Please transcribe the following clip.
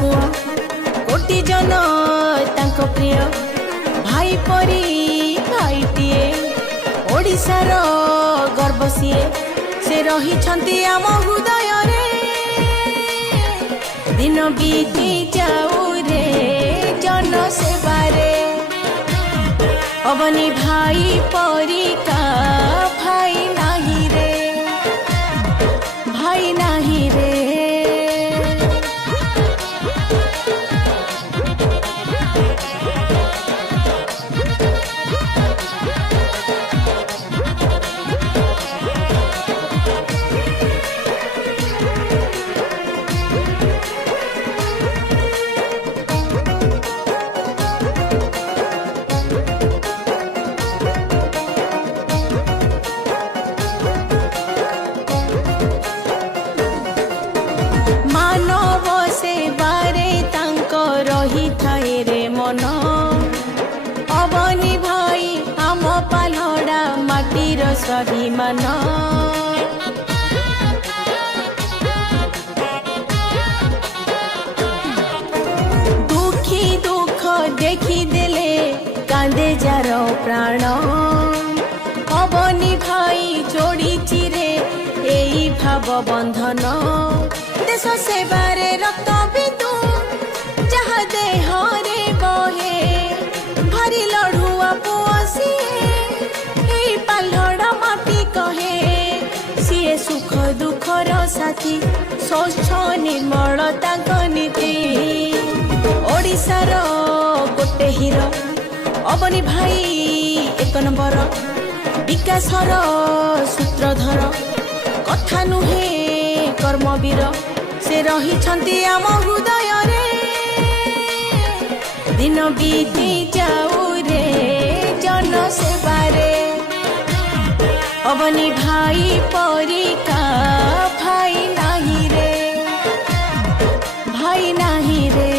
पुओ कोटि जन तांको प्रिय भाई परी भाईटिए ओडिशार गर्व सिए से रही आम हृदय रे दिन बीती जाऊ रे जन सेवारे अबनी भाई परी का भाई नाही रे भाई नाही रे। मानव सेवारे तांको रही थाए रे मन अबनी भाई आम पालड़ा माटीर स्वाभिमान दुखी दुख देखी देले कांदे जार प्राण अबनी भाई जोड़ी चिरे एई भाव बंधन देश सेवारे रक्त बिंदु जहा देह रे बहे भारी लड़ुआ पुआ सीए पालड़ा माटी कहे सीए सुख दुखर साथी स्वच्छ निर्मल तांक नीति ओडिशार गोटे हीरो अबनी भाई एक नंबर विकासर सूत्रधर कथा नुहे कर्मवीर से रही आम हृदय रे दिन बीती जाऊ रे जन सेवारे अबनी भाई परी का भाई नाही रे भाई नाही रे।